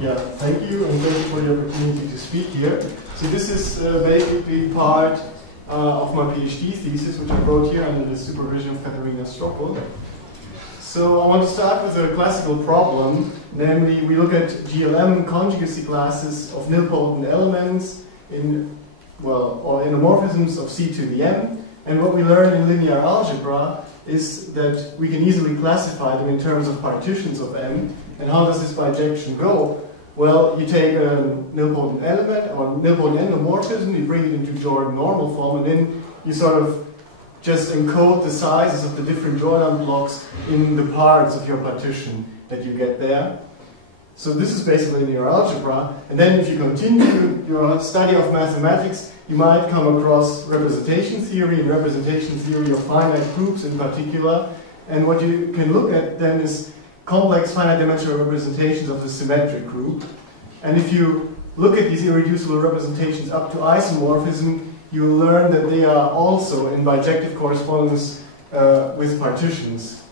Yeah, thank you, and thank you for the opportunity to speak here. So this is basically part of my PhD thesis, which I wrote here under the supervision of Katharina Stroppel. So I want to start with a classical problem, namely we look at GLM conjugacy classes of nilpotent elements in, well, or endomorphisms of C to the M. And what we learn in linear algebra is that we can easily classify them in terms of partitions of M. And how does this bijection go? Well, you take a nilpotent element or nilpotent endomorphism, you bring it into Jordan normal form, and then you sort of just encode the sizes of the different Jordan blocks in the parts of your partition that you get there. So this is basically linear algebra. And then if you continue your study of mathematics, you might come across representation theory, and representation theory of finite groups in particular. And what you can look at then is complex finite dimensional representations of the symmetric group. And if you look at these irreducible representations up to isomorphism, you will learn that they are also in bijective correspondence with partitions.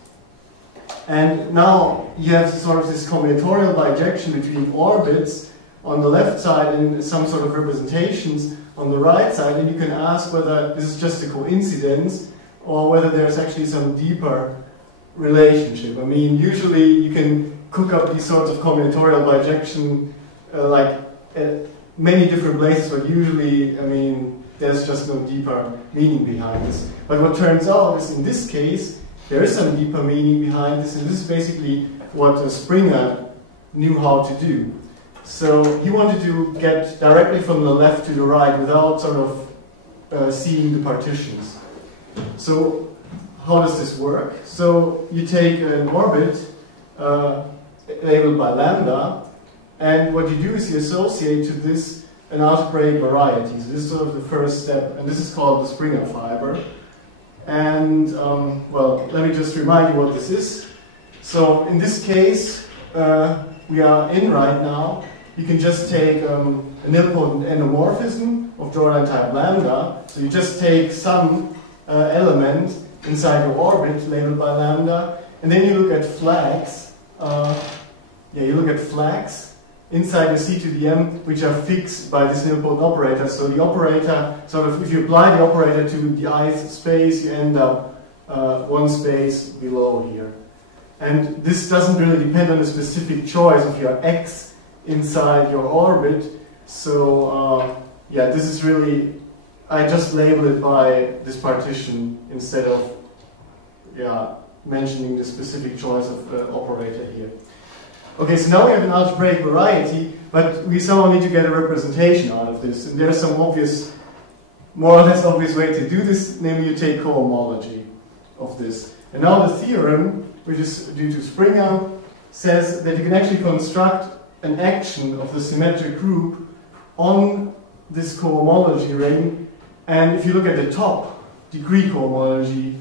And now you have sort of this combinatorial bijection between orbits on the left side and some sort of representations on the right side, and you can ask whether this is just a coincidence or whether there's actually some deeper relationship. I mean, usually you can cook up these sorts of combinatorial bijection many different places, but usually, I mean, there's just no deeper meaning behind this. But what turns out is in this case, there is some deeper meaning behind this, and this is basically what Springer knew how to do. So he wanted to get directly from the left to the right without sort of seeing the partitions. So how does this work? So you take an orbit labeled by lambda, and what you do is you associate to this an algebraic variety. So this is sort of the first step, and this is called the Springer fiber. And, well, let me just remind you what this is. So in this case, we are in right now. You can just take a nilpotent endomorphism of Jordan type lambda. So you just take some element inside your orbit labeled by lambda, and then you look at flags. You look at flags inside the C to the M, which are fixed by this nilpotent operator. So the operator, sort of, if you apply the operator to the ith space, you end up one space below here. And this doesn't really depend on a specific choice of your x inside your orbit. So yeah, this is really, I just label it by this partition instead of mentioning the specific choice of operator here. Okay, so now we have an algebraic variety, but we somehow need to get a representation out of this. And there's some obvious, more or less obvious way to do this, namely you take cohomology of this. And now the theorem, which is due to Springer, says that you can actually construct an action of the symmetric group on this cohomology ring. And if you look at the top degree cohomology,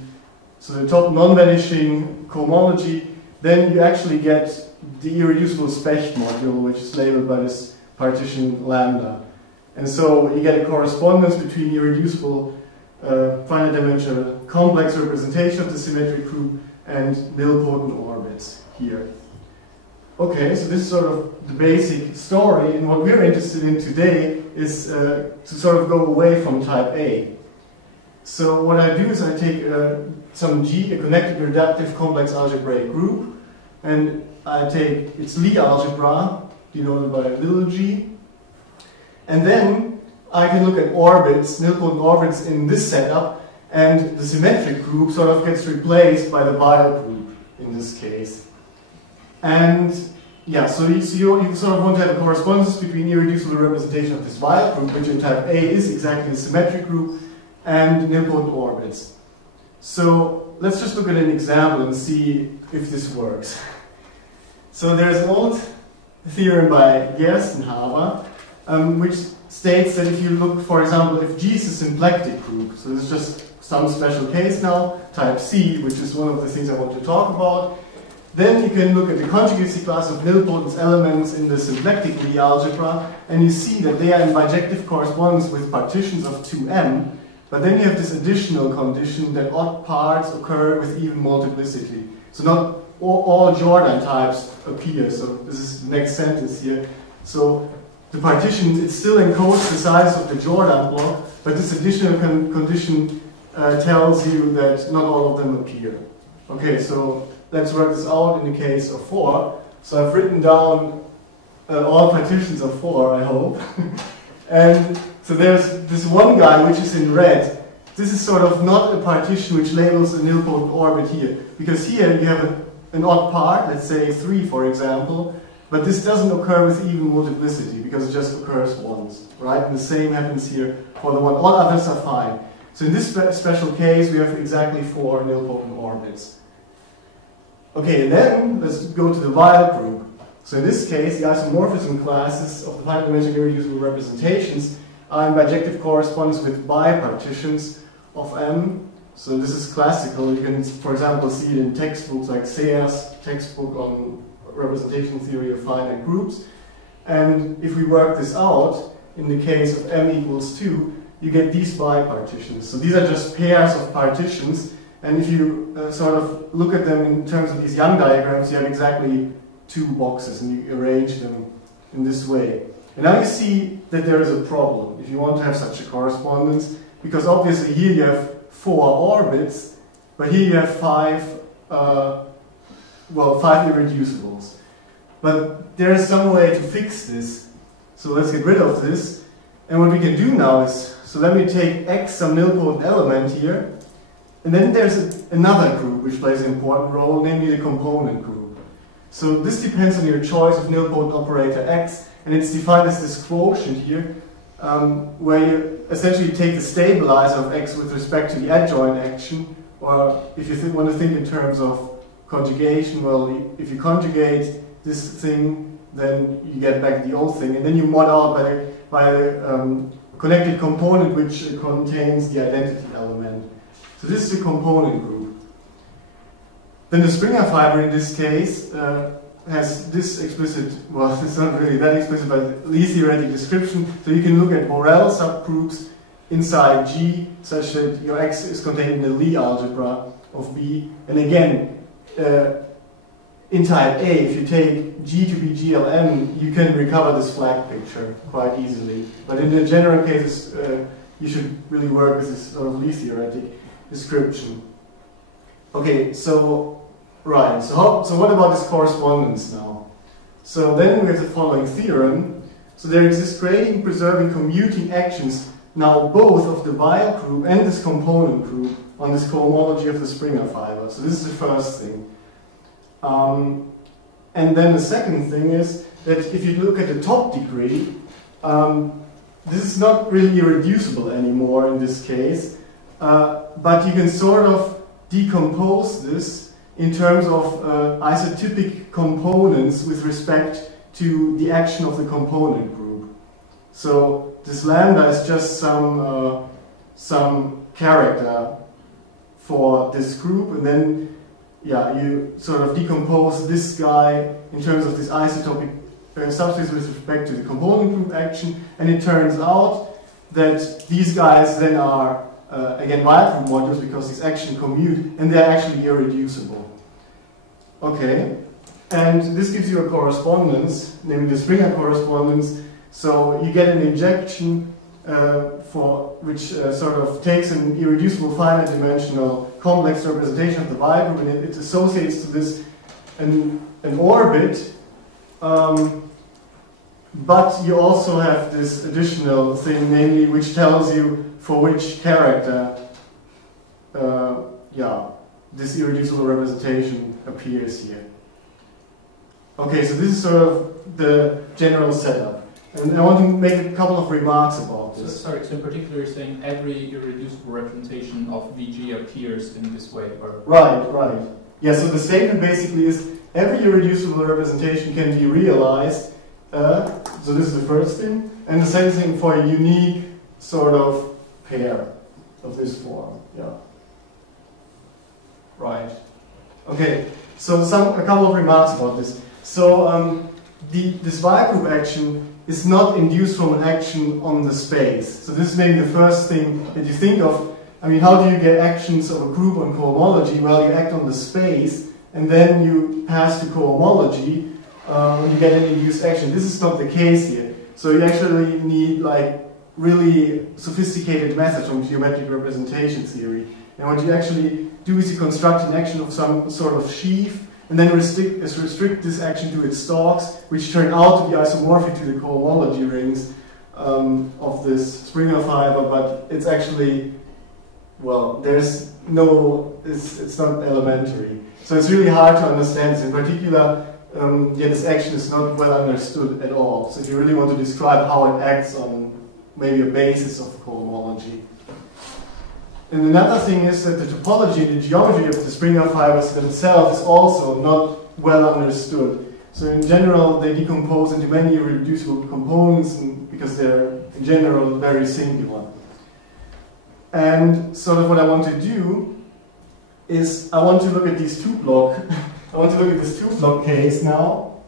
so the top non-vanishing cohomology, then you actually get the irreducible Specht module, which is labeled by this partition lambda. And so you get a correspondence between irreducible finite dimensional complex representation of the symmetric group and nilpotent orbits here. Okay, so this is sort of the basic story, and what we're interested in today is to sort of go away from type A. So what I do is I take some G, a connected reductive complex algebraic group, and I take its Lie algebra, denoted by little g, and then I can look at orbits, nilpotent orbits in this setup, and the symmetric group sort of gets replaced by the Weil group in this case. And yeah, so you sort of want to have a correspondence between irreducible representation of this Weil group, which in type A is exactly the symmetric group, and nilpotent orbits. So let's just look at an example and see if this works. So there's an old theorem by Gerstenhaber, which states that if you look, for example, if G is a symplectic group, so this is just some special case now, type C, which is one of the things I want to talk about, then you can look at the conjugacy class of nilpotent elements in the symplectic Lie algebra, and you see that they are in bijective correspondence with partitions of 2M, but then you have this additional condition that odd parts occur with even multiplicity. So not all Jordan types appear. So this is the next sentence here. So the partition, it still encodes the size of the Jordan block, but this additional condition tells you that not all of them appear. Okay, so let's work this out in the case of 4. So I've written down all partitions of 4, I hope. And so there's this one guy which is in red. This is sort of not a partition which labels a nilpotent orbit here, because here you have an odd part, let's say 3 for example, but this doesn't occur with even multiplicity because it just occurs once, right? And the same happens here for the one. All others are fine. So in this special case we have exactly 4 nilpotent orbits. Okay, and then let's go to the Weil group. So in this case, the isomorphism classes of the finite-dimensional irreducible representations are in bijective correspondence with bipartitions of M. So this is classical. You can, for example, see it in textbooks like Sayre's textbook on representation theory of finite groups. And if we work this out, in the case of M equals 2, you get these bipartitions. So these are just pairs of partitions. And if you sort of look at them in terms of these Young diagrams, you have exactly 2 boxes, and you arrange them in this way. And now you see that there is a problem if you want to have such a correspondence, because obviously here you have 4 orbits, but here you have 5 irreducibles. But there is some way to fix this. So let's get rid of this. And what we can do now is, so let me take X, some nilpotent element here, and then there's another group which plays an important role, namely the component group. So this depends on your choice of nilpotent operator X, and it's defined as this quotient here, where you essentially take the stabilizer of X with respect to the adjoint action, or if you want to think in terms of conjugation, well, if you conjugate this thing, then you get back the old thing, and then you mod out by a connected component which contains the identity element. So this is the component group. Then the Springer fiber in this case has this explicit, well, it's not really that explicit, but least theoretic description. So you can look at Borel subgroups inside G such that your X is contained in the Lie algebra of B. And again, in type A, if you take G to be GLM, you can recover this flag picture quite easily. But in the general cases, you should really work with this sort of least theoretic description. Okay, so right, so what about this correspondence now? So then we have the following theorem. So there exist grading, preserving, commuting actions, now both of the Weil group and this component group on this cohomology of the Springer fiber. So this is the first thing. And then the second thing is that if you look at the top degree, this is not really irreducible anymore in this case, but you can sort of decompose this in terms of isotypic components with respect to the action of the component group. So this lambda is just some character for this group, and then you sort of decompose this guy in terms of this isotopic subspace with respect to the component group action, and it turns out that these guys then are again Weil group modules because these action commute, and they're actually irreducible. Okay, and this gives you a correspondence, namely the Springer correspondence. So you get an injection for which sort of takes an irreducible finite dimensional complex representation of the Weil group, and it associates to this an orbit, but you also have this additional thing, namely which tells you for which character this irreducible representation appears here. Okay, so this is sort of the general setup. And I want to make a couple of remarks about this. So in particular you're saying every irreducible representation of VG appears in this way? Or? Right. Yeah, so the statement basically is every irreducible representation can be realized. So this is the first thing. And the second thing for a unique sort of pair of this form. Yeah. Right. Okay, so a couple of remarks about this. So this Weil group action is not induced from an action on the space. So this is maybe the first thing that you think of. I mean, how do you get actions of a group on cohomology? Well, you act on the space, and then you pass to cohomology when you get an induced action. This is not the case here. So you actually need like really sophisticated methods from geometric representation theory. And what you actually do is you construct an action of some sort of sheaf, and then restrict this action to its stalks, which turn out to be isomorphic to the cohomology rings of this Springer fiber, but it's actually, well, there's no, it's not elementary. So it's really hard to understand this. In particular, this action is not well understood at all. So if you really want to describe how it acts on maybe a basis of cohomology. And another thing is that the topology and the geometry of the Springer fibers themselves is also not well understood. So in general, they decompose into many irreducible components because they're in general very singular. And sort of what I want to do is I want to look at these two-block. I want to look at this two-block case now.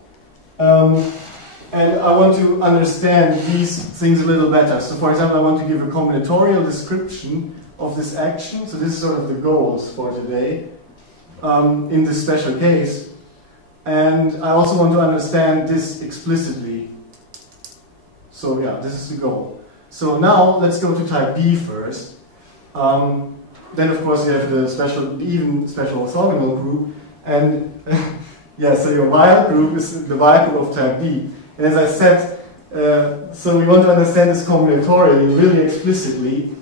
And I want to understand these things a little better. So for example, I want to give a combinatorial description of this action. So this is sort of the goals for today in this special case. And I also want to understand this explicitly. So yeah, this is the goal. So now let's go to type B first. Then of course you have the even special orthogonal group. And yeah, so your Weyl group is the Weyl group of type B. And as I said, so we want to understand this combinatorially, really explicitly.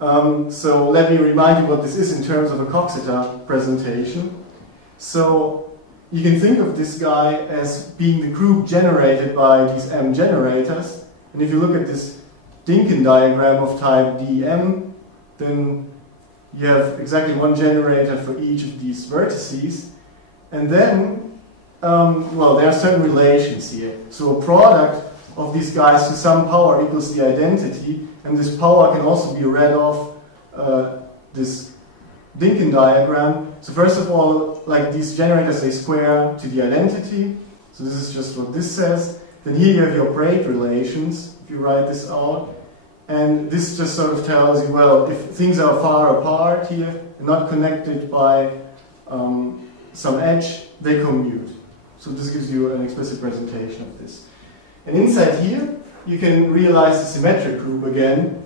So let me remind you what this is in terms of a Coxeter presentation. So you can think of this guy as being the group generated by these M generators. And if you look at this Dinkin diagram of type DM, then you have exactly one generator for each of these vertices. And then, well, there are certain relations here. So a product of these guys to some power equals the identity, and this power can also be read off this Dinkin diagram. So first of all, like these generators, they square to the identity. So this is just what this says. Then here you have your braid relations, if you write this out. And this just sort of tells you, well, if things are far apart here and not connected by some edge, they commute. So this gives you an explicit presentation of this. And inside here, you can realize the symmetric group again,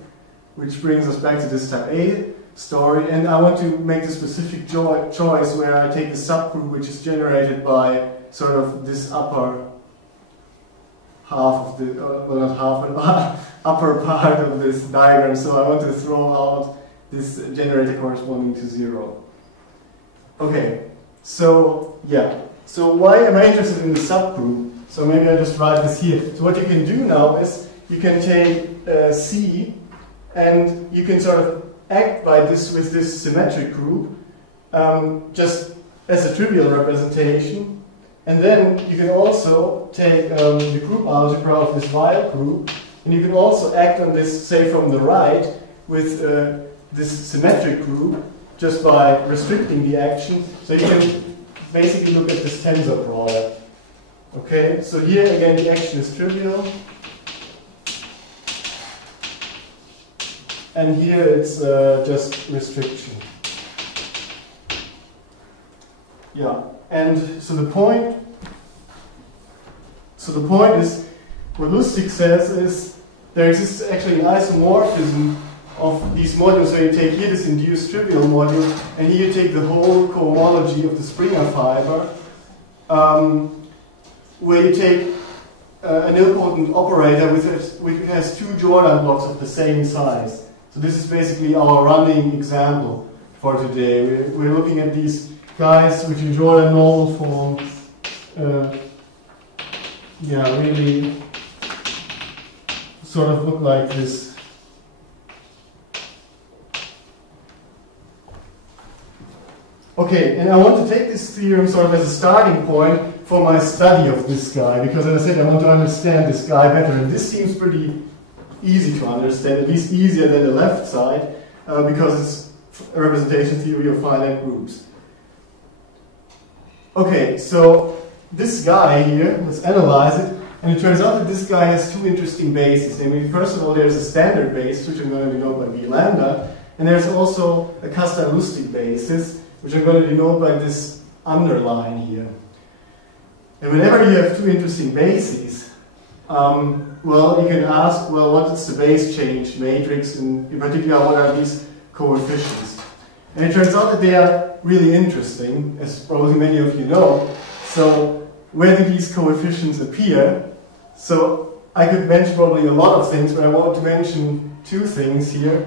which brings us back to this type A story. And I want to make the specific choice where I take the subgroup which is generated by sort of this upper half of the, well not half, but upper part of this diagram. So I want to throw out this generator corresponding to 0. Okay, so yeah. So why am I interested in the subgroup? So maybe I just write this here. So what you can do now is you can take C and you can sort of act by this with this symmetric group just as a trivial representation. And then you can also take the group algebra of this Weyl group, and you can also act on this, say, from the right with this symmetric group just by restricting the action. So you can basically look at this tensor product. Okay, so here again the action is trivial. And here it's just restriction. Yeah, and so the point is, what Lusztig says is, there exists actually an isomorphism of these modules. So you take here this induced trivial module, and here you take the whole cohomology of the Springer fiber, where you take an nilpotent operator which has two Jordan blocks of the same size. So this is basically our running example for today. We're looking at these guys which in Jordan normal form, yeah, really sort of look like this. Okay, and I want to take this theorem sort of as a starting point for my study of this guy, because as I said, I want to understand this guy better, and this seems pretty easy to understand, at least easier than the left side, because it's a representation theory of finite groups. Okay, so this guy here, let's analyze it, and it turns out that this guy has two interesting bases. I mean, first of all, there's a standard basis, which I'm going to denote by B lambda, and there's also a Kazhdan-Lusztig basis, which I'm going to denote by this underline here. And whenever you have two interesting bases, well, you can ask, well, what is the base change matrix, and in particular, what are these coefficients? And it turns out that they are really interesting, as probably many of you know. So, where do these coefficients appear? So, I could mention probably a lot of things, but I want to mention two things here.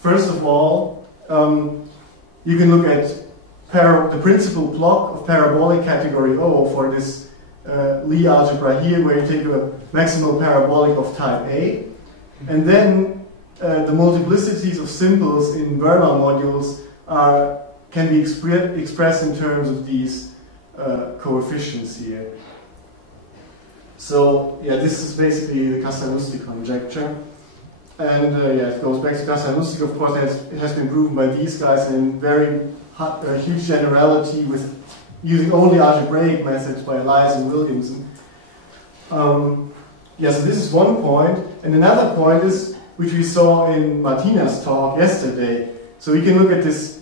First of all, you can look at the principal block of parabolic category O for this Lie algebra here, where you take a maximal parabolic of type A, and then the multiplicities of simples in Bernal modules can be expressed in terms of these coefficients here. So yeah, this is basically the Kazhdan-Lusztig conjecture, and yeah, it goes back to Kazhdan-Lusztig. Of course, it has been proven by these guys in very huge generality with using only algebraic methods by Elias and Williamson. Yeah, so this is one point, and another point is, which we saw in Martina's talk yesterday. So we can look at this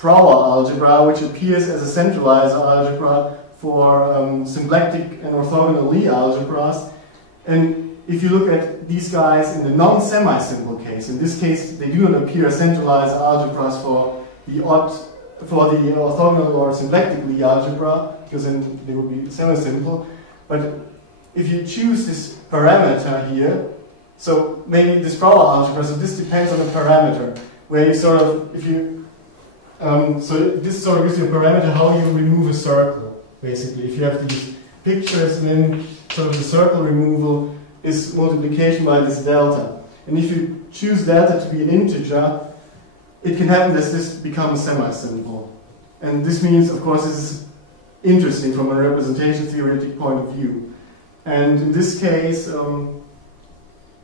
Brouwer algebra, which appears as a centralizer algebra for symplectic and orthogonal Lie algebras. And if you look at these guys in the non-semi-simple case, in this case they do not appear as centralized algebras for the orthogonal or symplectic Lie algebra, because then they would be semi-simple. But if you choose this parameter here, so maybe this Brouwer algebra, so this depends on the parameter, where you sort of, if you, so this sort of gives you a parameter how you remove a circle, basically. If you have these pictures, and then sort of the circle removal is multiplication by this delta. And if you choose delta to be an integer, it can happen that this becomes semi-simple. And this means, of course, this is interesting from a representation theoretic point of view. And in this case,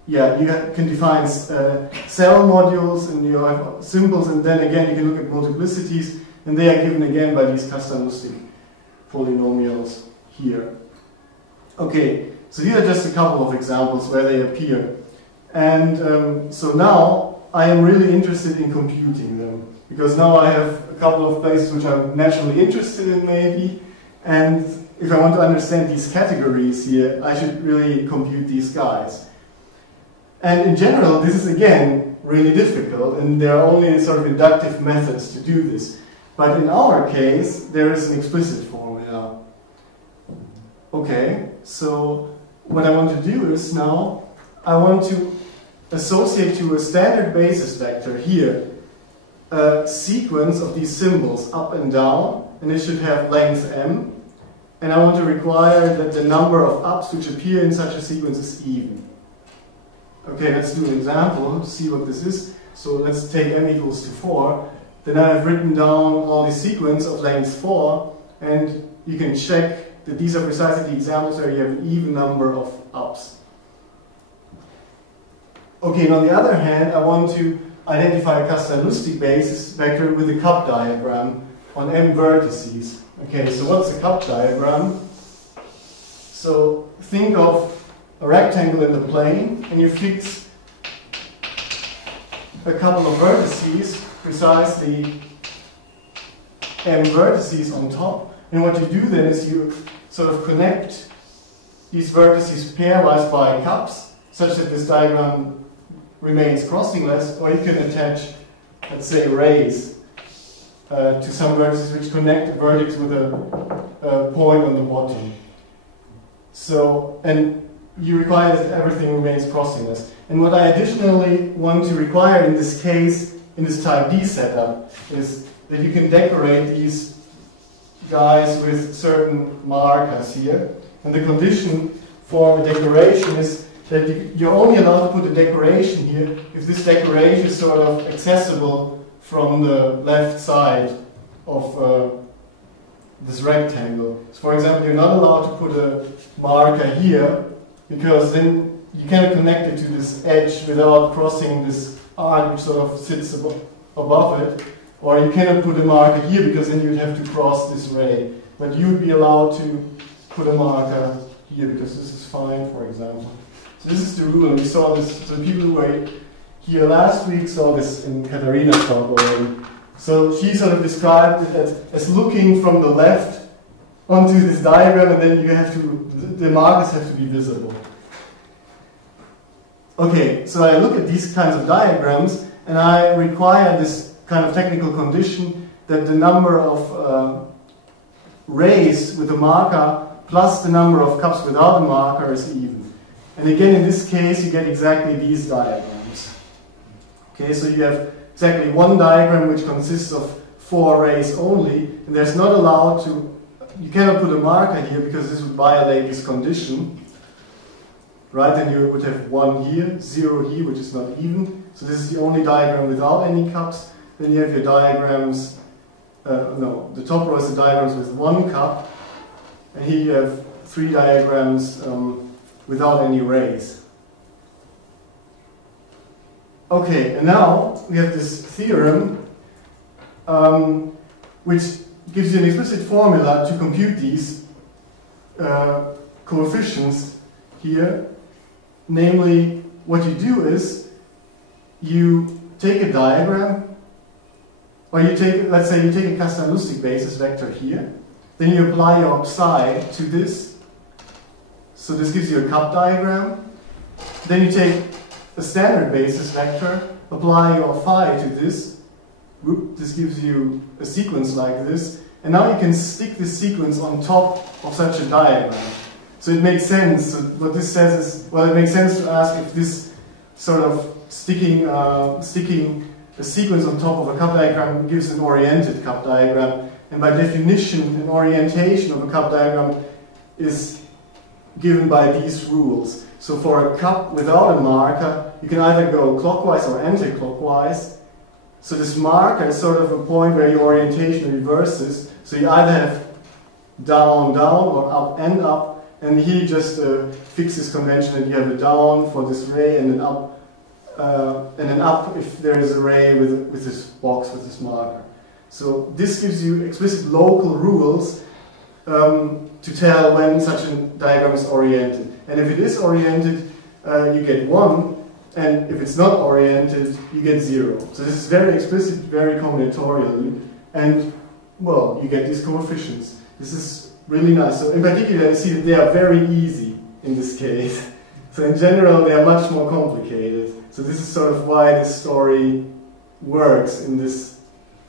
yeah, you can define cell modules, and you have simples, and then again you can look at multiplicities, and they are given again by these Kazhdan-Lusztig polynomials here. Okay, so these are just a couple of examples where they appear. And so now I am really interested in computing them, because now I have a couple of places which I'm naturally interested in maybe, and if I want to understand these categories here, I should really compute these guys. And in general, this is again really difficult, and there are only sort of inductive methods to do this. But in our case, there is an explicit formula. Okay, so what I want to do is now, I want to associate to a standard basis vector here a sequence of these symbols up and down, and it should have length m. And I want to require that the number of ups which appear in such a sequence is even. Okay, let's do an example to see what this is. So let's take m equals to 4. Then I've written down all the sequence of length 4, and you can check that these are precisely the examples where you have an even number of ups. Okay, and on the other hand, I want to identify a Kazhdan-Lusztig basis vector with a cup diagram on m vertices. Okay, so what's a cup diagram? So think of a rectangle in the plane, and you fix a couple of vertices, precisely m vertices on top, and what you do then is you sort of connect these vertices pairwise by cups, such that this diagram remains crossingless, or you can attach, let's say, rays to some vertices which connect the vertex with a point on the bottom. So, and you require that everything remains crossingless. And what I additionally want to require in this case, in this type D setup, is that you can decorate these guys with certain markers here. And the condition for a decoration is that you're only allowed to put a decoration here if this decoration is sort of accessible from the left side of this rectangle. So for example, you're not allowed to put a marker here, because then you cannot connect it to this edge without crossing this arc which sort of sits above it. Or you cannot put a marker here, because then you'd have to cross this ray. But you'd be allowed to put a marker here, because this is fine, for example. So this is the rule, and we saw this, so people who were here last week saw this in Katharina's talk already. So she sort of described it as looking from the left onto this diagram, and then you have to, the markers have to be visible. Okay, so I look at these kinds of diagrams, and I require this kind of technical condition that the number of rays with a marker plus the number of cups without a marker is even. And again, in this case, you get exactly these diagrams. Okay, so you have exactly one diagram which consists of 4 rays only, and there's not allowed to, you cannot put a marker here because this would violate this condition. Right, then you would have 1 here, 0 here, which is not even. So this is the only diagram without any cups. Then you have your diagrams, no, the top row is the diagrams with 1 cup. And here you have 3 diagrams without any rays. Okay, and now we have this theorem which gives you an explicit formula to compute these coefficients here. Namely, what you do is you take a diagram, or you take, let's say you take a Kazhdan-Lusztig basis vector here, then you apply your psi to this, so this gives you a cup diagram. Then you take a standard basis vector, apply your phi to this, this gives you a sequence like this, and now you can stick this sequence on top of such a diagram. So it makes sense. So what this says is, well, it makes sense to ask if this sort of sticking a sequence on top of a cup diagram gives an oriented cup diagram. And by definition, an orientation of a cup diagram is given by these rules. So for a cup without a marker, you can either go clockwise or anti-clockwise. So this marker is sort of a point where your orientation reverses. So you either have down, down, or up and up. And here just fix this convention that you have a down for this ray and an up if there is a ray with this box, with this marker. So this gives you explicit local rules to tell when such a diagram is oriented. And if it is oriented, you get 1, and if it's not oriented, you get 0. So this is very explicit, very combinatorially, and, well, you get these coefficients. This is really nice. So in particular, you see that they are very easy in this case. So in general, they are much more complicated. So this is sort of why this story works in this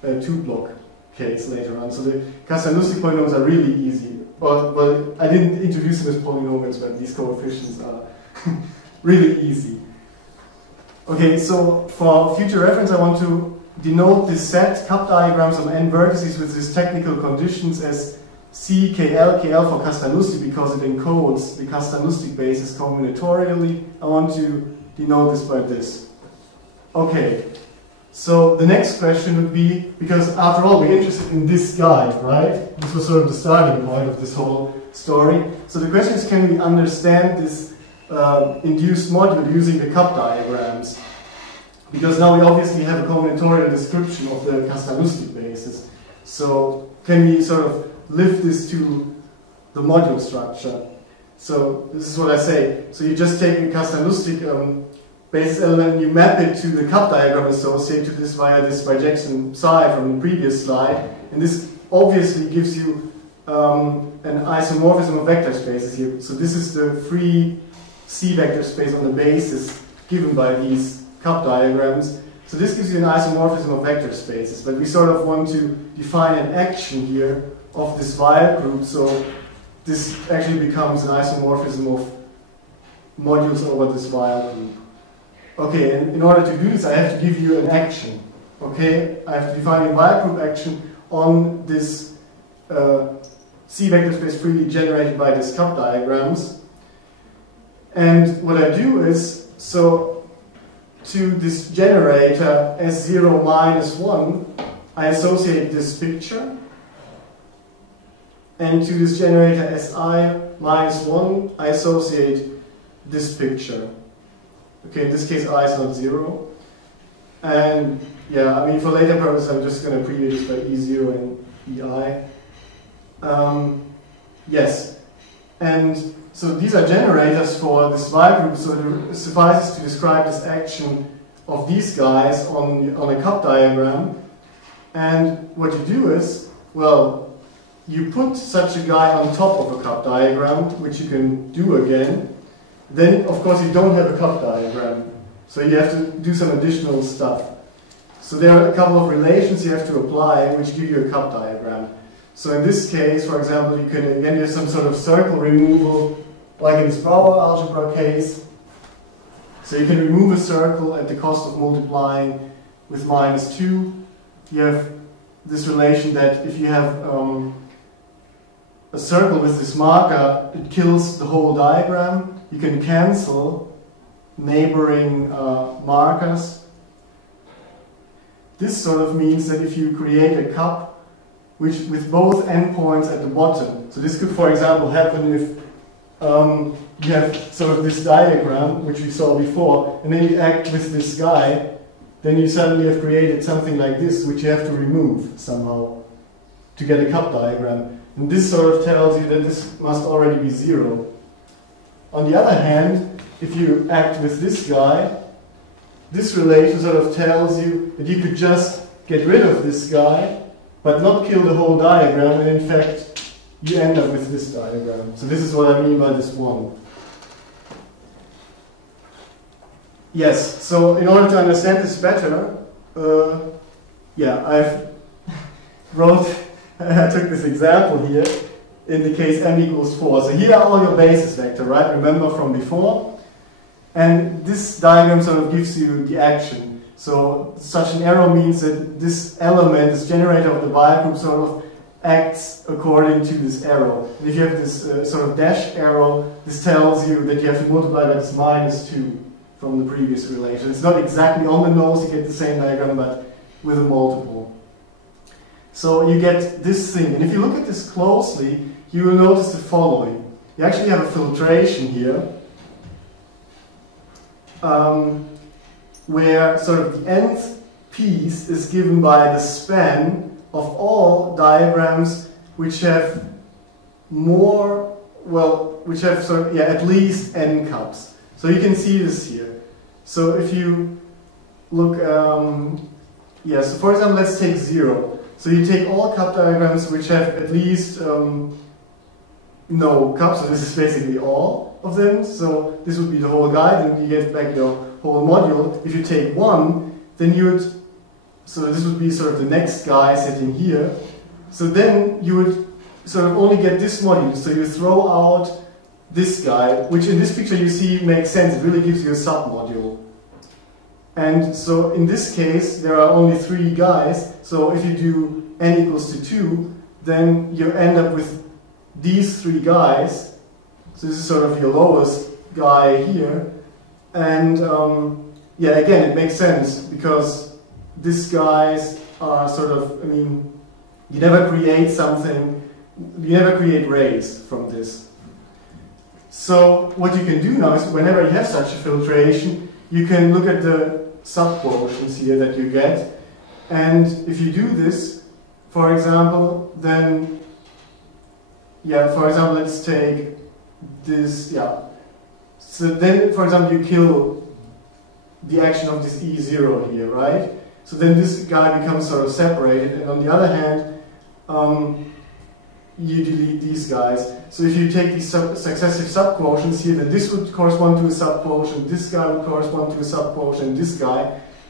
2-block case later on. So the Kazhdan-Lusztig polynomials are really easy. Well, I didn't introduce them as polynomials, but these coefficients are really easy. Okay, so for future reference, I want to denote this set, cup diagrams of n vertices with these technical conditions as CKL, KL for Kazhdan-Lusztig because it encodes the Kazhdan-Lusztig basis combinatorially. I want to denote this by this. Okay, so the next question would be, because after all we're interested in this guy, right? This was sort of the starting point of this whole story. So the question is, can we understand this induced module using the cup diagrams? Because now we obviously have a combinatorial description of the Kazhdan-Lusztig basis. So can we sort of lift this to the module structure? So this is what I say. So you just take a Kazhdan-Lusztig basis element and you map it to the cup diagram associated to this via this bijection psi from the previous slide. And this obviously gives you an isomorphism of vector spaces here. So this is the free C vector space on the basis given by these cup diagrams. So this gives you an isomorphism of vector spaces. But we sort of want to define an action here of this Weyl group. So this actually becomes an isomorphism of modules over this Weyl group. Okay, and in order to do this, I have to give you an action. Okay, I have to define a Weyl group action on this C vector space freely generated by these cup diagrams. And what I do is, so to this generator S0 minus 1, I associate this picture. And to this generator Si minus 1, I associate this picture. Okay, in this case I is not 0. And yeah, I mean for later purposes I'm just going to preview this by E0 and EI. Yes, and so these are generators for this Weyl group, so it suffices to describe this action of these guys on a cup diagram. And what you do is, well, you put such a guy on top of a cup diagram, which you can do again. Then, of course, you don't have a cup diagram. So you have to do some additional stuff. So there are a couple of relations you have to apply, which give you a cup diagram. So in this case, for example, you can again do some sort of circle removal, like in this Brauer algebra case. So you can remove a circle at the cost of multiplying with -2. You have this relation that if you have a circle with this marker, it kills the whole diagram. You can cancel neighboring markers. This sort of means that if you create a cup which with both endpoints at the bottom, so this could, for example, happen if you have sort of this diagram, which we saw before, and then you act with this guy, then you suddenly have created something like this, which you have to remove somehow to get a cup diagram. And this sort of tells you that this must already be 0. On the other hand, if you act with this guy, this relation sort of tells you that you could just get rid of this guy, but not kill the whole diagram, and in fact, you end up with this diagram. So this is what I mean by this one. Yes, so in order to understand this better, I took this example here in the case m equals 4. So here are all your basis vector, right? Remember from before? And this diagram sort of gives you the action. So such an arrow means that this element, this generator of the Weyl group, sort of acts according to this arrow. And if you have this sort of dash arrow, this tells you that you have to multiply by this -2 from the previous relation. It's not exactly on the nose, you get the same diagram, but with a multiple. So you get this thing. And if you look at this closely, you will notice the following. You actually have a filtration here, where sort of the nth piece is given by the span of all diagrams which have at least n cups. So you can see this here. So if you look, so for example, let's take 0. So you take all cup diagrams which have at least no cups, so this is basically all of them. So this would be the whole guy, then you get back your whole module. If you take 1, then you would, so this would be sort of the next guy sitting here. So then you would sort of only get this module. So you throw out this guy, which in this picture you see makes sense. It really gives you a submodule. And so in this case, there are only 3 guys. So if you do n equals to 2, then you end up with these 3 guys. So this is sort of your lowest guy here. And again, it makes sense because these guys are sort of, you never create something, you never create rays from this. So what you can do now is whenever you have such a filtration, you can look at the subquotients here that you get. And if you do this, for example, then, for example, let's take this, So then, for example, you kill the action of this E0 here, right? So then this guy becomes sort of separated, and on the other hand, you delete these guys. So if you take these successive subquotients here, then this would correspond to a subquotient, this guy would correspond to a subquotient, this guy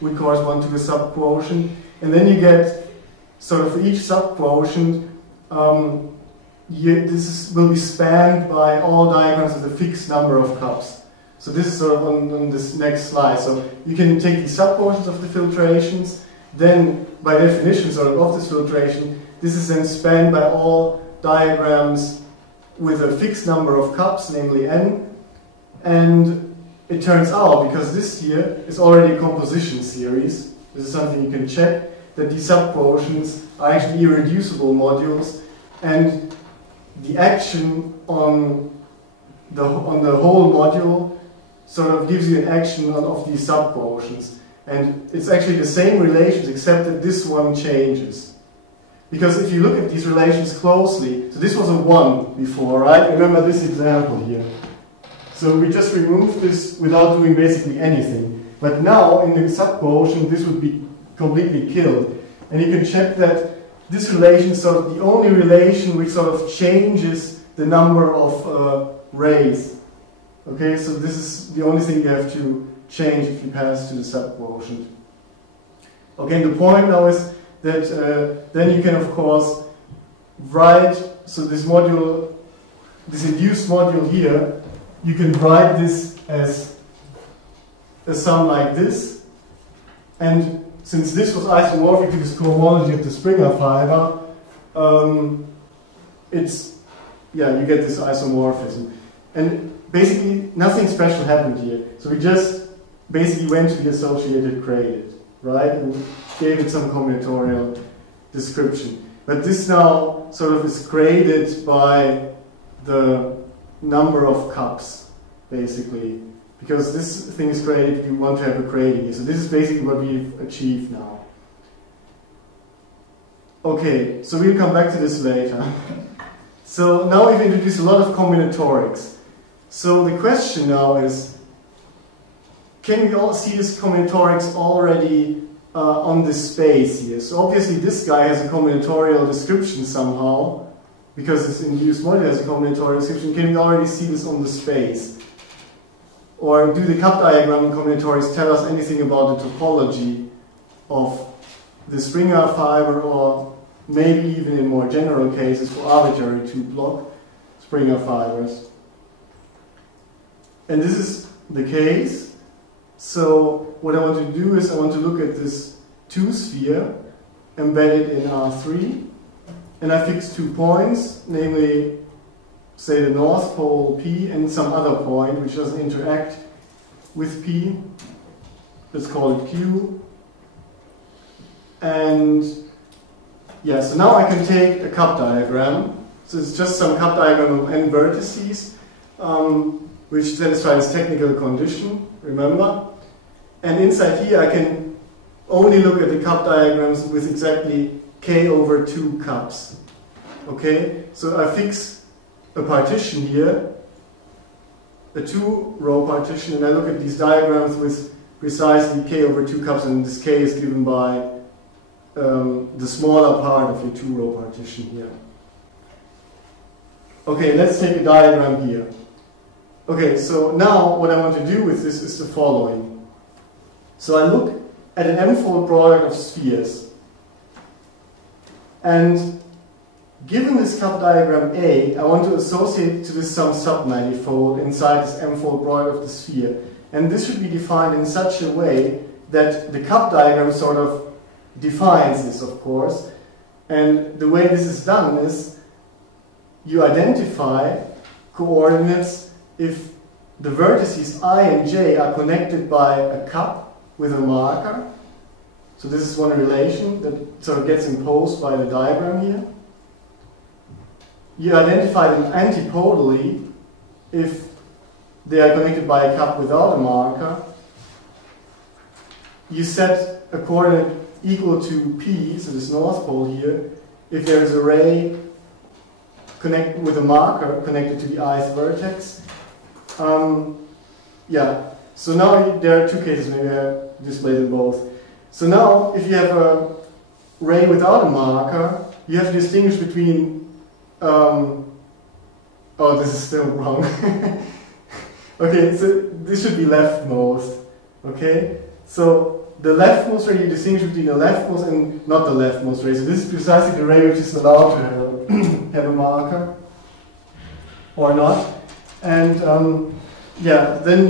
would correspond to a subquotient, and then you get sort of for each subquotient, will be spanned by all diagrams with a fixed number of cups. So this is sort of on this next slide. So you can take the subquotients of the filtrations, then by definition sort of this filtration, this is then spanned by all diagrams with a fixed number of cups, namely n, and it turns out, because this here is already a composition series, this is something you can check, that these subquotients are actually irreducible modules, and the action on the whole module sort of gives you an action of these subquotients. And it's actually the same relations, except that this one changes. Because if you look at these relations closely, so this was a 1 before, right? Remember this example here. So we just removed this without doing basically anything. But now, in the subquotient, this would be completely killed. And you can check that this relation is sort of the only relation which sort of changes the number of rays. Okay, so this is the only thing you have to change if you pass to the subquotient. Okay, and the point now is that then you can of course write, so this module, this induced module here, you can write this as a sum like this, and since this was isomorphic to this cohomology of the Springer fiber, it's, yeah, you get this isomorphism. And basically nothing special happened here. So we just basically went to the associated graded, right, and gave it some combinatorial description. But this now sort of is graded by the number of cups, basically. Because this thing is graded, you want to have a grading here. So this is basically what we've achieved now. Okay, so we'll come back to this later. So now we've introduced a lot of combinatorics. So the question now is, can we all see this combinatorics already on this space here? So obviously this guy has a combinatorial description somehow, because this induced module has a combinatorial description. Can we already see this on the space? Or do the cup diagram and combinatorics tell us anything about the topology of the Springer fiber, or maybe even in more general cases for arbitrary two-block Springer fibers? And this is the case. So what I want to do is I want to look at this 2-sphere embedded in R3, and I fix 2 points, namely, say, the north pole P and some other point which doesn't interact with P. Let's call it Q. And yeah, so now I can take a cup diagram. So it's just some cup diagram of n vertices, which satisfies technical condition, remember? And inside here I can only look at the cup diagrams with exactly k over 2 cups. Okay, so I fix a partition here, a 2-row partition, and I look at these diagrams with precisely k over 2 cups, and this k is given by the smaller part of your 2-row partition here. Okay, let's take a diagram here. Okay, so now what I want to do with this is the following. So I look at an m-fold product of spheres, and given this cup diagram A, I want to associate to this some submanifold inside this m-fold product of the sphere. And this should be defined in such a way that the cup diagram sort of defines this, of course. And the way this is done is you identify coordinates if the vertices I and j are connected by a cup with a marker. So this is one relation that sort of gets imposed by the diagram here. You identify them antipodally if they are connected by a cup without a marker. You set a coordinate equal to P, so this north pole here, if there is a ray connected with a marker connected to the ith vertex. Yeah, so now there are 2 cases, maybe I display them both. So now, if you have a ray without a marker, you have to distinguish between oh, this is still wrong. Okay, so this should be leftmost. Okay, so the leftmost ray, you distinguish between the leftmost and not the leftmost ray. So this is precisely the ray which is allowed to have a marker or not. And yeah, then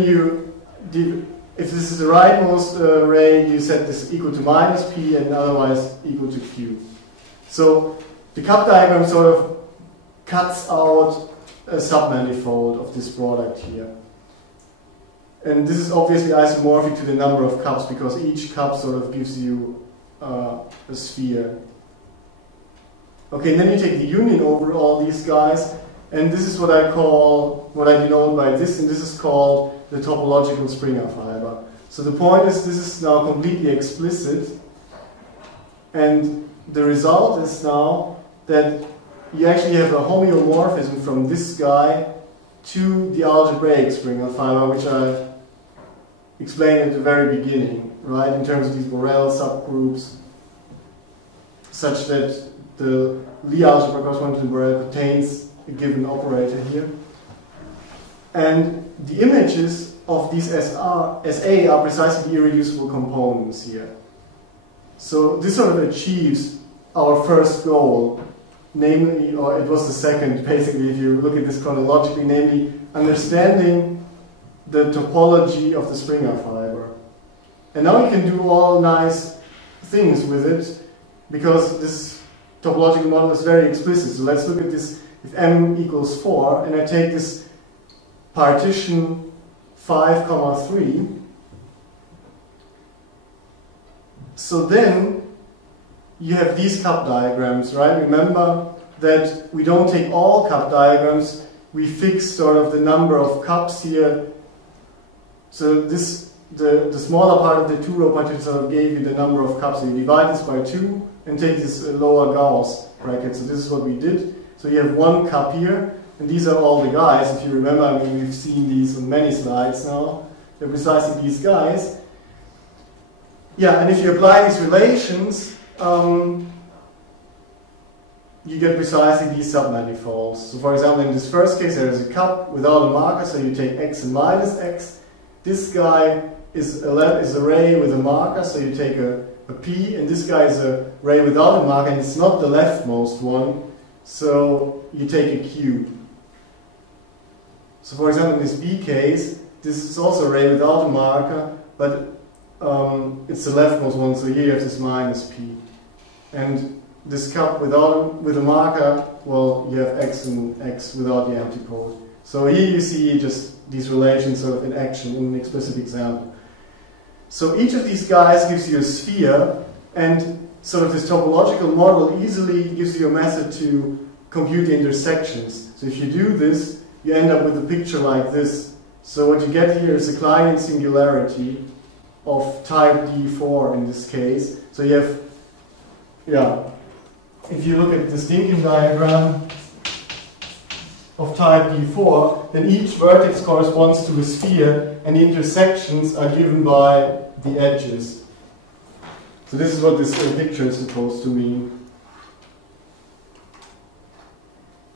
if this is the rightmost ray, you set this equal to minus P and otherwise equal to Q. So the cup diagram sort of cuts out a submanifold of this product here. And this is obviously isomorphic to the number of cups, because each cup sort of gives you a sphere. Okay, and then you take the union over all these guys, and this is what I call, what I denote by this, and this is called the topological Springer fiber. So the point is, this is now completely explicit, and the result is now that you actually have a homeomorphism from this guy to the algebraic Springer fiber, which I explained at the very beginning, right, in terms of these Borel subgroups. such that the Lie algebra corresponding to the Borel contains a given operator here. And the images of these SA are precisely the irreducible components here. So this sort of achieves our first goal, namely, or it was the second, basically, if you look at this chronologically, namely understanding the topology of the Springer fiber. And now we can do all nice things with it, because this topological model is very explicit. So let's look at this. If m equals 4, and I take this partition 5, 3, so then you have these cup diagrams, right? Remember that we don't take all cup diagrams, we fix sort of the number of cups here. So this, the smaller part of the two-row partition sort of gave you the number of cups. So you divide this by 2 and take this lower Gauss bracket. So this is what we did. So you have one cup here, and these are all the guys. If you remember, I mean, we've seen these on many slides now. They're precisely these guys. Yeah, and if you apply these relations, you get precisely these submanifolds. So for example, in this first case, there is a cup without a marker, so you take x and minus x. This guy is a ray with a marker, so you take a p, and this guy is a ray without a marker, and it's not the leftmost one, so you take a q. So for example, in this b case, this is also a ray without a marker, but it's the leftmost one, so here you have this minus p. And this cup with a marker, well, you have x and x without the antipode. So here you see just these relations sort of in action in an explicit example. So each of these guys gives you a sphere, and sort of this topological model easily gives you a method to compute the intersections. So if you do this, you end up with a picture like this. So what you get here is a Kleinian singularity of type D4 in this case. So you have, yeah, if you look at the Stinking diagram of type D4, then each vertex corresponds to a sphere, and the intersections are given by the edges. So this is what this picture is supposed to mean.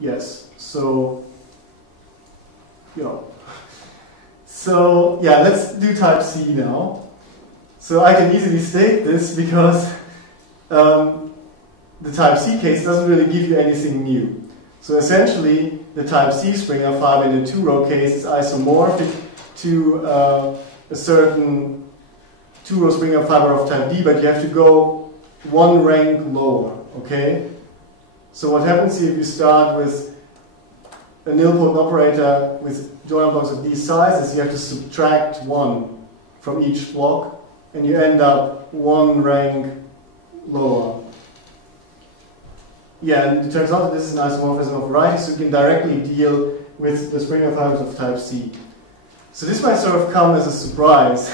Yes, so, yeah. So, yeah, let's do type C now. So I can easily state this because the type C case doesn't really give you anything new. So essentially, the type C Springer fiber in the two-row case is isomorphic to a certain two-row Springer fiber of type D, but you have to go one rank lower, okay? So what happens here if you start with a nilpotent operator with joiner blocks of these sizes, you have to subtract 1 from each block, and you end up one rank lower. Yeah, and it turns out that this is an isomorphism of varieties, so you can directly deal with the Springer fibers of type C. So this might sort of come as a surprise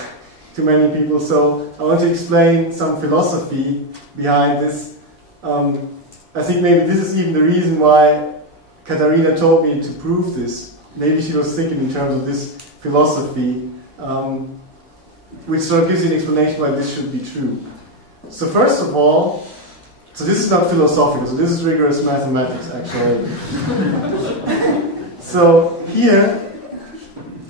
to many people, so I want to explain some philosophy behind this. I think maybe this is even the reason why Katharina told me to prove this. Maybe she was thinking in terms of this philosophy, which sort of gives you an explanation why this should be true. So first of all, so this is not philosophical, so this is rigorous mathematics, actually. So here,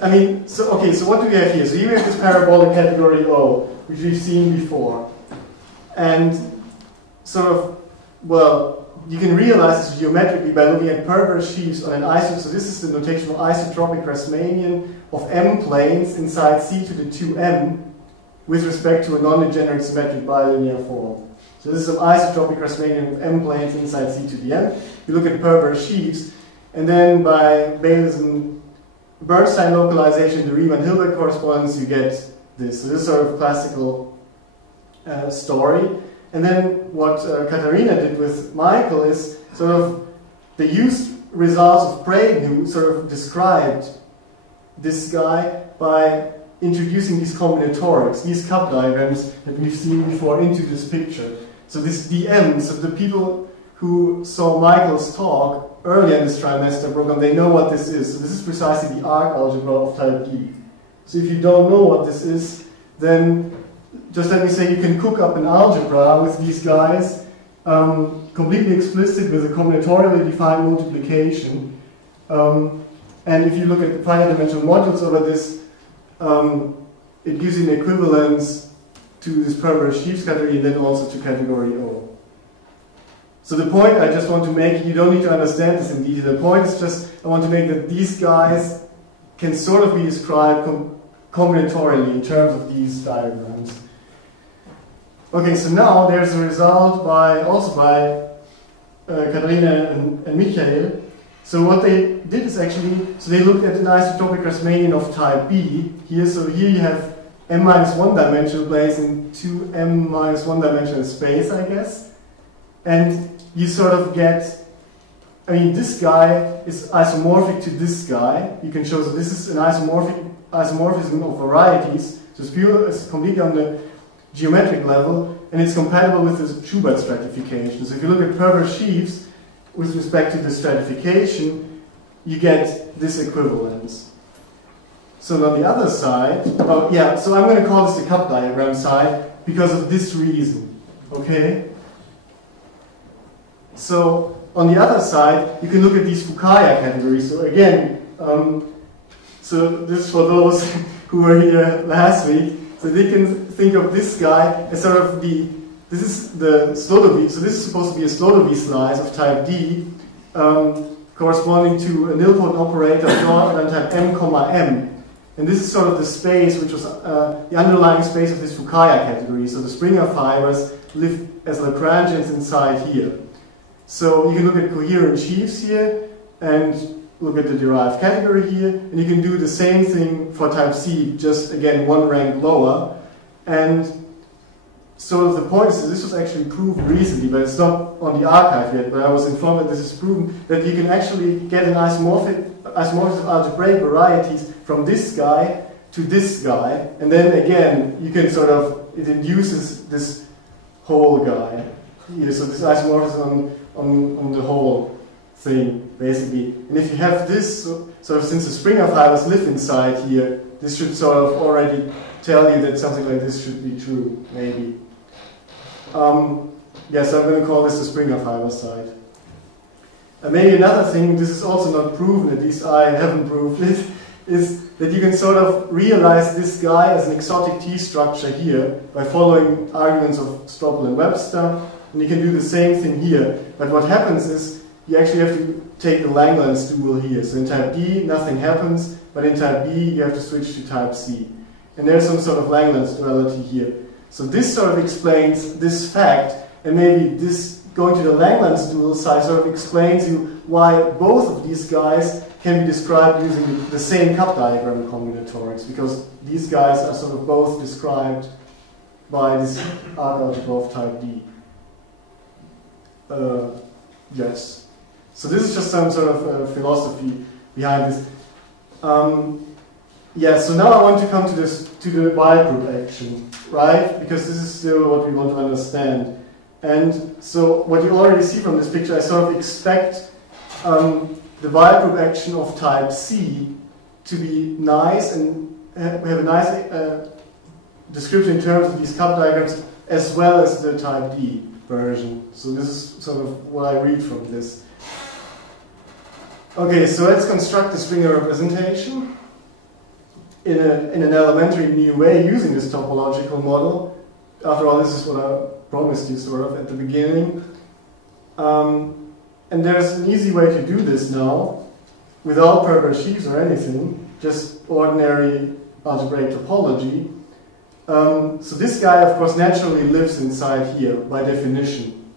I mean, so okay, so what do we have here? So here we have this parabolic category O, which we've seen before. And sort of, well, you can realize this geometrically by looking at perverse sheaves on an isotropic. So this is the notational isotropic Riemannian of M planes inside C to the 2M with respect to a non-degenerate symmetric bilinear form. So this is an isotropic Riemannian of M planes inside C to the M. You look at perverse sheaves, and then by Bayes and Bernstein localization, the Riemann-Hilbert correspondence, you get this. So this is sort of classical story. And then what Katharina did with Michael is sort of they used results of Pragen, who sort of described this guy by introducing these combinatorics, these cup diagrams that we've seen before into this picture. So this DM, so the people who saw Michael's talk earlier in this trimester program, they know what this is. So this is precisely the arc algebra of type D. So if you don't know what this is, then just let me say you can cook up an algebra with these guys completely explicit with a combinatorially defined multiplication. And if you look at the finite dimensional modules over this, it gives you an equivalence to this parabolic sheaves category and then also to category O. So the point I just want to make, you don't need to understand this in detail. The point is just, I want to make that these guys can sort of be described combinatorially in terms of these diagrams. Okay, so now there's a result also by Katharina and Michael. So what they did is actually, so they looked at an isotopic Riemannian of type B here. So here you have m-1 dimensional place in 2m-1 dimensional space, I guess. And you sort of get, I mean, this guy is isomorphic to this guy. You can show that this is an isomorphism of varieties. So it's completely on the geometric level, and it's compatible with the Schubert stratification. So if you look at parabolic sheaves with respect to the stratification, you get this equivalence. So on the other side, oh yeah, so I'm going to call this the cup diagram side because of this reason, okay? So on the other side, you can look at these Fukaya categories. So again, so this is for those who were here last week. So they can think of this guy as sort of this is the Slodovy, so this is supposed to be a Slodovy slice of type D, corresponding to a nilpotent operator of type m, m. And this is sort of the space which was the underlying space of this Fukaya category. So the Springer fibers live as Lagrangians inside here. So you can look at coherent sheaves here and look at the derived category here, and you can do the same thing for type C, just again one rank lower. And so the point is that this was actually proved recently, but it's not on the archive yet, but I was informed that this is proven, that you can actually get an isomorphism of algebraic varieties from this guy to this guy, and then again you can sort of, it induces this whole guy here, so this isomorphism on the whole thing, basically. And if you have this, sort of since the Springer fibers live inside here, this should sort of already tell you that something like this should be true, maybe. Yes, I'm going to call this the Springer fiber side. And maybe another thing, this is also not proven, at least I haven't proved it, is that you can sort of realize this guy as an exotic T structure here by following arguments of Stoppel and Webster, and you can do the same thing here. But what happens is, you actually have to take the Langlands dual here. So in type D, nothing happens, but in type B, you have to switch to type C. And there's some sort of Langlands duality here. So this sort of explains this fact, and maybe this going to the Langlands dual side sort of explains you why both of these guys can be described using the same cup diagram combinatorics, because these guys are sort of both described by this arc algebra of type D. Yes. So this is just some sort of philosophy behind this. Yeah, so now I want to come to the wide group action, right? Because this is still what we want to understand. And so what you already see from this picture, I sort of expect the wide group action of type C to be nice and have a nice description in terms of these cup diagrams, as well as the type D version. So this is sort of what I read from this. Okay, so let's construct the Springer representation in an elementary new way using this topological model. After all, this is what I promised you sort of at the beginning. And there's an easy way to do this now without parabolic sheaves or anything, just ordinary algebraic topology. So this guy, of course, naturally lives inside here by definition.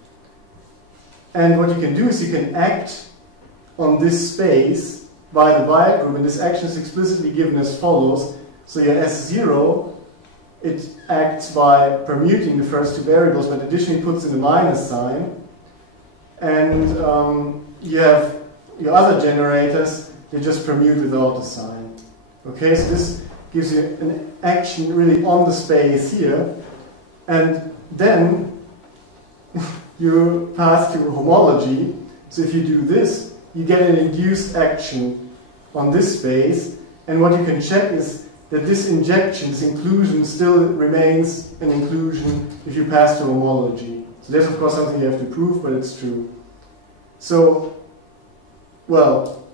And what you can do is you can act on this space by the wide group, and this action is explicitly given as follows. So your S0, it acts by permuting the first two variables, but additionally puts in a minus sign. And you have your other generators, they just permute without the sign. Okay, so this gives you an action really on the space here. And then you pass to homology. So if you do this, you get an induced action on this space, and what you can check is that this injection, this inclusion, still remains an inclusion if you pass to homology. So there's of course something you have to prove, but it's true. So, well,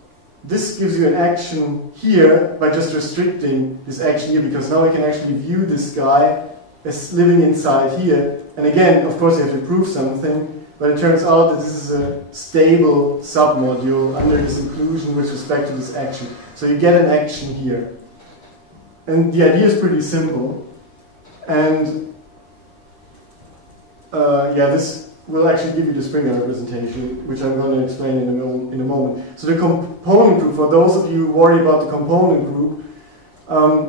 this gives you an action here by just restricting this action here, because now we can actually view this guy as living inside here. And again, of course, you have to prove something, but it turns out that this is a stable submodule under this inclusion with respect to this action. So you get an action here. And the idea is pretty simple. And yeah, this will actually give you the Springer representation, which I'm going to explain in a moment. So the component group, for those of you who worry about the component group,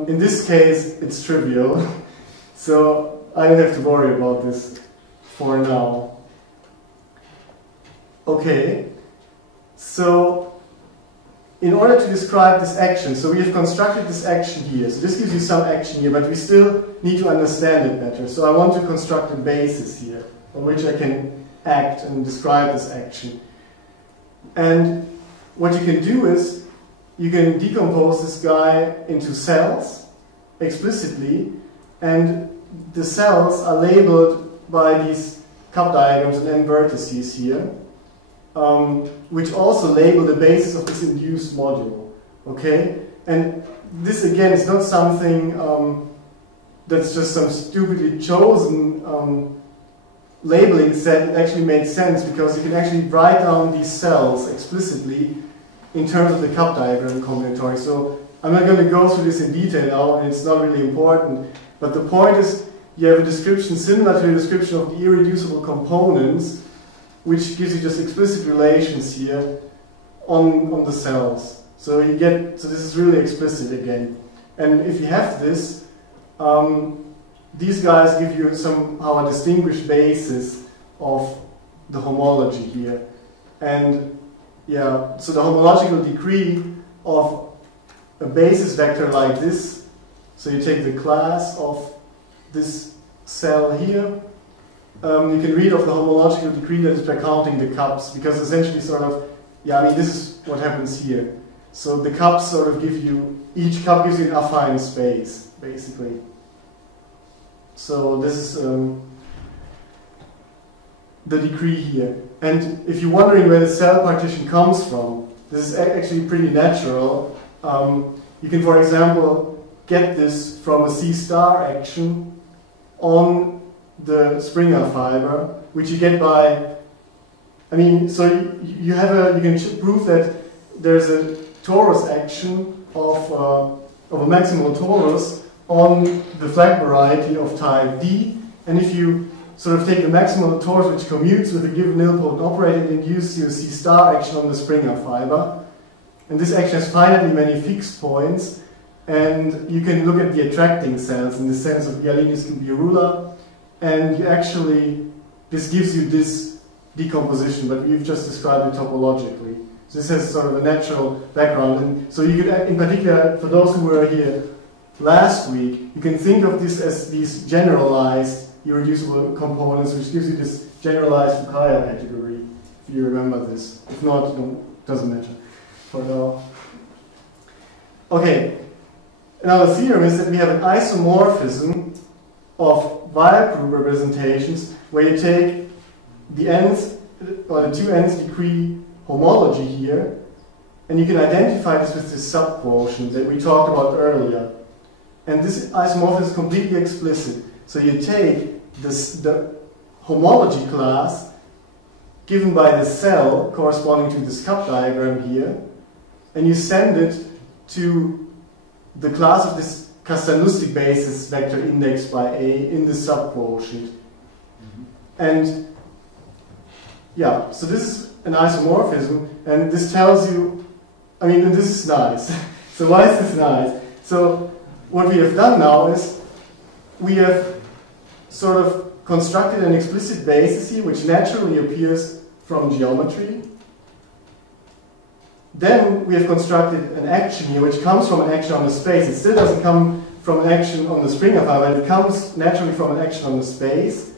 in this case, it's trivial. So I don't have to worry about this for now. Okay, so in order to describe this action, so we have constructed this action here. So this gives you some action here, but we still need to understand it better. So I want to construct a basis here on which I can act and describe this action. And what you can do is you can decompose this guy into cells explicitly, and the cells are labeled by these cup diagrams and n vertices here, which also label the basis of this induced module. Okay? And this again is not something that's just some stupidly chosen labeling set. It actually makes sense because you can actually write down these cells explicitly in terms of the cup diagram combinatorial. So I'm not going to go through this in detail now, and it's not really important. But the point is, you have a description similar to the description of the irreducible components, which gives you just explicit relations here on the cells. So you get, so this is really explicit again. And if you have this, these guys give you somehow a distinguished basis of the homology here. And yeah, so the homological degree of a basis vector like this, so you take the class of this cell here, you can read of the homological degree that is by counting the cups, because essentially sort of, yeah, I mean, this is what happens here. So the cups sort of give you, each cup gives you an affine space, basically. So this is the degree here. And if you're wondering where the cell partition comes from, this is actually pretty natural. You can, for example, get this from a C star action on the Springer fiber, which you get by, I mean, so you can prove that there's a torus action of a maximal torus on the flag variety of type D, and if you sort of take the maximal torus which commutes with a given nilpotent operator, it induces you a C star action on the Springer fiber. And this action has finitely many fixed points, and you can look at the attracting cells in the sense of Ialinis and Biorula, and you actually, this gives you this decomposition, but we've just described it topologically. So this has sort of a natural background, and so you could, in particular, for those who were here last week, you can think of this as these generalized irreducible components, which gives you this generalized Fukaya category, if you remember this. If not, it doesn't matter for now. Okay, now the theorem is that we have an isomorphism of Weyl group representations where you take the nth, or the 2nth degree homology here, and you can identify this with this subquotient that we talked about earlier. And this isomorphism is completely explicit. So you take the homology class given by the cell corresponding to this cup diagram here, and you send it to the class of this Kazhdan-Lusztig basis vector indexed by A in the subquotient. And yeah, so this is an isomorphism, and this tells you, I mean, and this is nice. So why is this nice? So what we have done now is we have sort of constructed an explicit basis here, which naturally appears from geometry. Then we have constructed an action here, which comes from an action on the space. It still doesn't come from an action on the Springer fiber, but it comes naturally from an action on the space.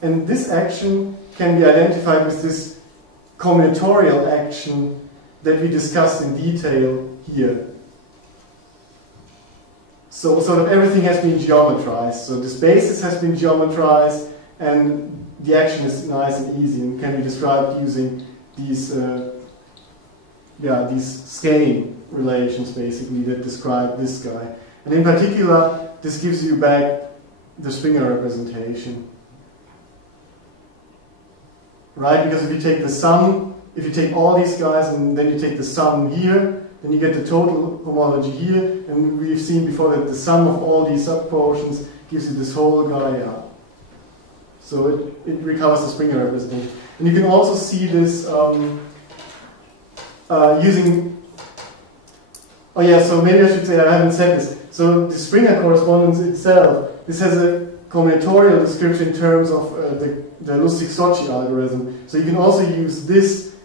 And this action can be identified with this combinatorial action that we discussed in detail here. So sort of everything has been geometrized. So this basis has been geometrized, and the action is nice and easy and can be described using these scaling relations basically that describe this guy. And in particular, this gives you back the Springer representation. Right? Because if you take the sum, if you take all these guys and then you take the sum here, then you get the total homology here, and we've seen before that the sum of all these subportions gives you this whole guy out. So it recovers the Springer representation. And you can also see this using... Oh yeah, so maybe I should say I haven't said this. So the Springer correspondence itself, this has a combinatorial description in terms of the Lusztig-Sochi algorithm. So you can also use this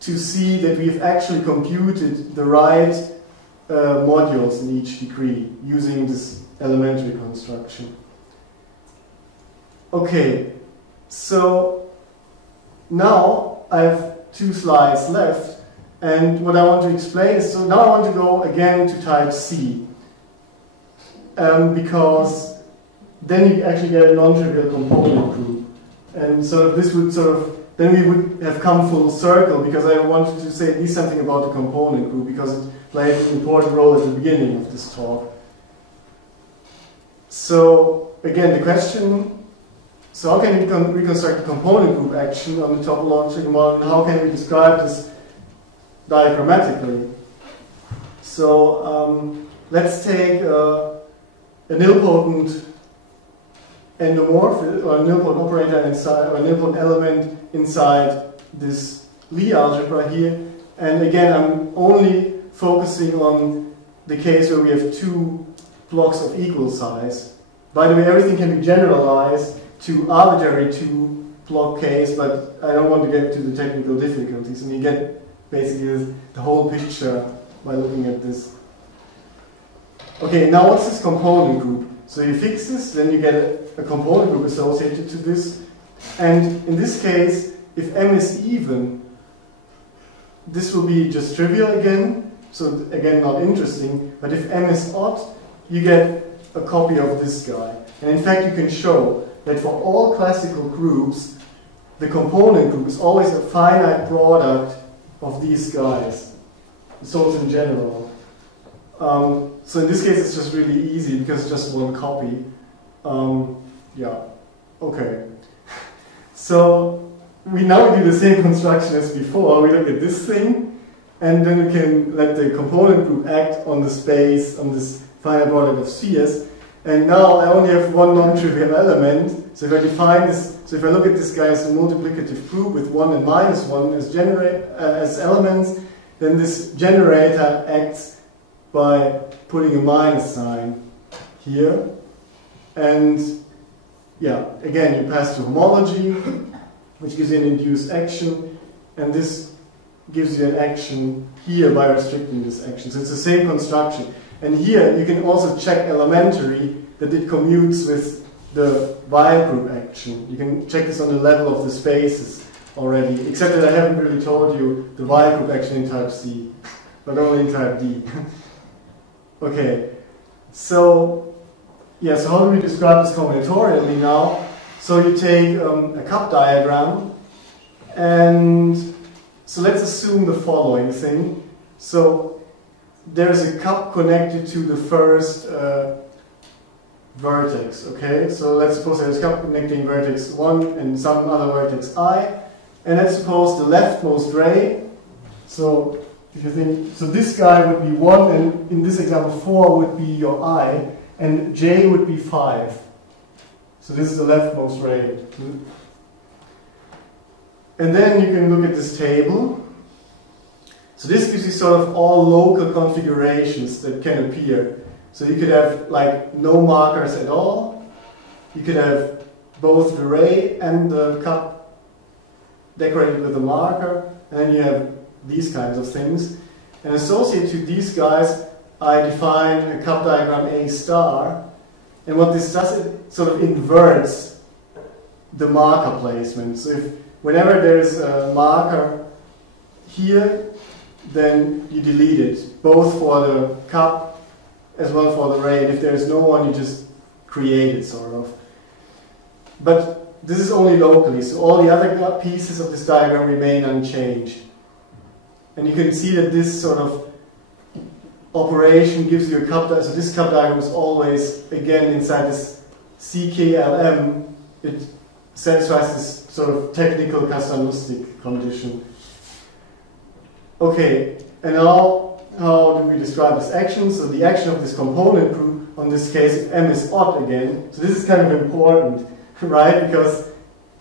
to see that we've actually computed the right modules in each degree using this elementary construction. Okay, so now I have 2 slides left, and what I want to explain is, so now I want to go again to type C, because then you actually get a non-trivial component group, and so this would then we would have come full circle, because I wanted to say at least something about the component group, because it played an important role at the beginning of this talk. So again, the question, so how can we reconstruct the component group action on the topological model, and how can we describe this diagrammatically? So let's take an nilpotent endomorph, or a nilpotent operator inside, or a nilpotent element inside this Lie algebra here. And again, I'm only focusing on the case where we have 2 blocks of equal size. By the way, everything can be generalized to arbitrary 2-block case, but I don't want to get to the technical difficulties, and you get basically the whole picture by looking at this. Okay, now what's this component group? So you fix this, then you get a component group associated to this. And in this case, if m is even, this will be just trivial again. So again, not interesting. But if m is odd, you get a copy of this guy. And in fact, you can show that for all classical groups, the component group is always a finite product of these guys. So it's in general. So in this case, it's just really easy because it's just one copy. Yeah, okay. So we now do the same construction as before. We look at this thing, and then we can let the component group act on the space, on this finite product of spheres. And now I only have one non-trivial element. So if I define this, so if I look at this guy as a multiplicative group with 1 and -1 as elements, then this generator acts by putting a minus sign here. And yeah, again, you pass to homology, which gives you an induced action, and this gives you an action here by restricting this action. So it's the same construction. And here you can also check elementary that it commutes with the Weil group action. You can check this on the level of the spaces already, except that I haven't really told you the Weil group action in type C, but only in type D. Okay, so yeah, so how do we describe this combinatorially now? So you take a cup diagram, and so let's assume the following thing. So there's a cup connected to the first vertex, okay? So let's suppose there's a cup connecting vertex 1 and some other vertex I, and let's suppose the leftmost ray, so if you think, so this guy would be 1, and in this example 4 would be your I, and J would be 5. So this is the leftmost ray. And then you can look at this table. So this gives you sort of all local configurations that can appear. So you could have like no markers at all. You could have both the ray and the cup decorated with a marker. And then you have these kinds of things. And associated to these guys, I define a cup diagram A star. And what this does, it sort of inverts the marker placement. So if whenever there's a marker here, then you delete it, both for the cup as well for the ray. And if there's no one, you just create it, sort of. But this is only locally, so all the other pieces of this diagram remain unchanged. And you can see that this sort of operation gives you a cup diagram. So this cup diagram is always, again, inside this CKLM, it satisfies this sort of technical Kazhdan-Lusztig condition. Okay, and now how do we describe this action? So the action of this component group, on this case, if M is odd again, so this is kind of important, right? Because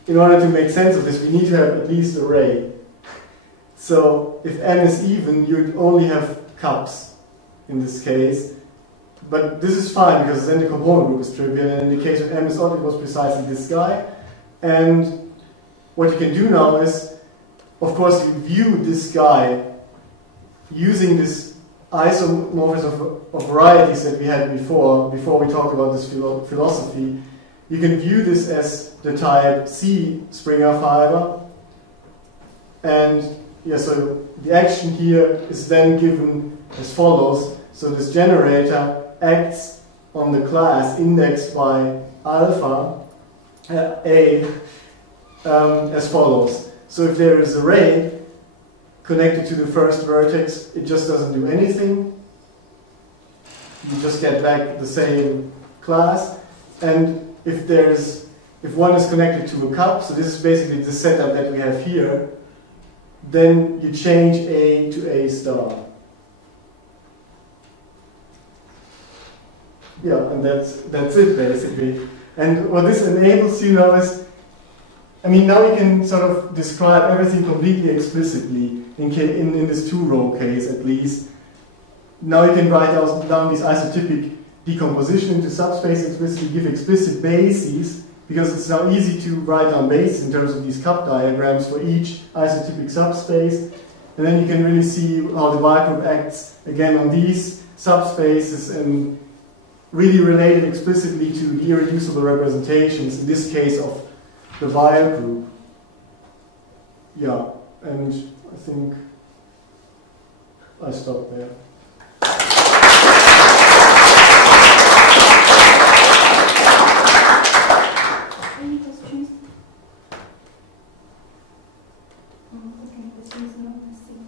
in order to make sense of this, we need to have at least an array. So if n is even, you'd only have cups in this case. But this is fine because then the component group is trivial, and in the case of m is odd, it was precisely this guy. And what you can do now is, of course, you view this guy using this isomorphism of varieties that we had before we talked about this philosophy. You can view this as the type C Springer fiber. And yeah, so the action here is then given as follows. So this generator acts on the class indexed by alpha A as follows. So if there is an array connected to the first vertex, it just doesn't do anything. You just get back the same class. And if one is connected to a cup, so this is basically the setup that we have here, then you change A to A star. Yeah, and that's it basically. And what this enables you now is, I mean, now you can sort of describe everything completely explicitly in this two-row case at least. Now you can write down this isotypic decomposition into subspace explicitly, give explicit bases, because it's now easy to write down bases in terms of these cup diagrams for each isotypic subspace. And then you can really see how the Y group acts again on these subspaces and really related explicitly to the irreducible representations, in this case of the Y group. Yeah, and I think I stop there. Any questions? Okay, let's use another thing.